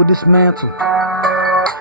Disassemble, dismantle.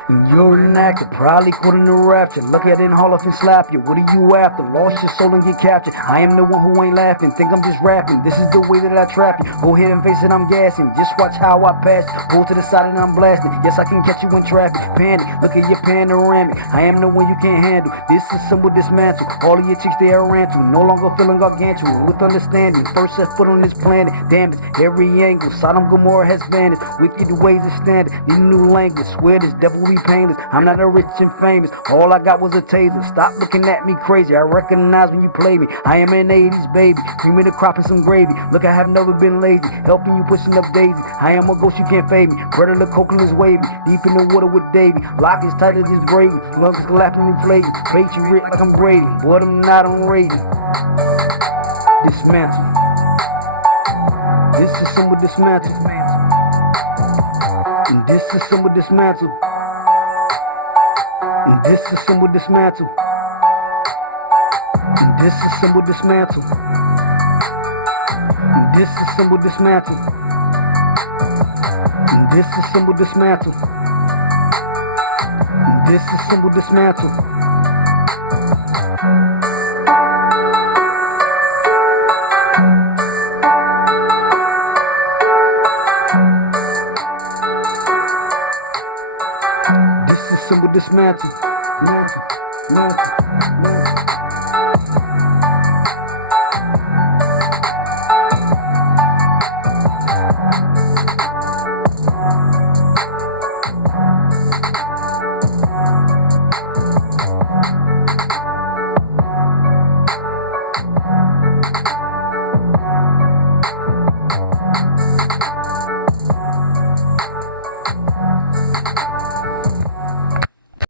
And you're an actor, probably caught in the rapture. Look at it and haul off and slap you. What are you after? Lost your soul and get captured. I am the one who ain't laughing. Think I'm just rapping. This is the way that I trap you. Go ahead and face it, I'm gassing. Just watch how I pass. Pull to the side and I'm blasting. Yes, I can catch you in traffic. Panic, look at your panoramic. I am the one you can't handle. Disassemble, dismantle. All of your chicks they are ran to. No longer feeling gargantuan. With understanding. First set foot on this planet. Damn it, every angle. Sodom Gomorrah has vanished. Wicked ways is standard. Need a new language. Swear this devil we painless. I'm not a rich and famous. All I got was a taser. Stop looking at me crazy. I recognize when you play me. I am an 80s baby. Cream of the crop and some gravy. Look, I have never been lazy. Helping you pushing up daisy. I am a ghost, you can't fade me. Brother, the coconut is wavy. Deep in the water with Davy. Lock is tight as this gravy. Lungs collapsing and inflating. Bait you rich like I'm Brady. But I'm not on radio. Dismantle. Disassemble, dismantle. And disassemble, dismantle. And disassemble, dismantle. And disassemble, dismantle. And disassemble, dismantle. And disassemble, dismantle. And disassemble, dismantle. Disassemble, dismantle. Mantle, mantle, mantle.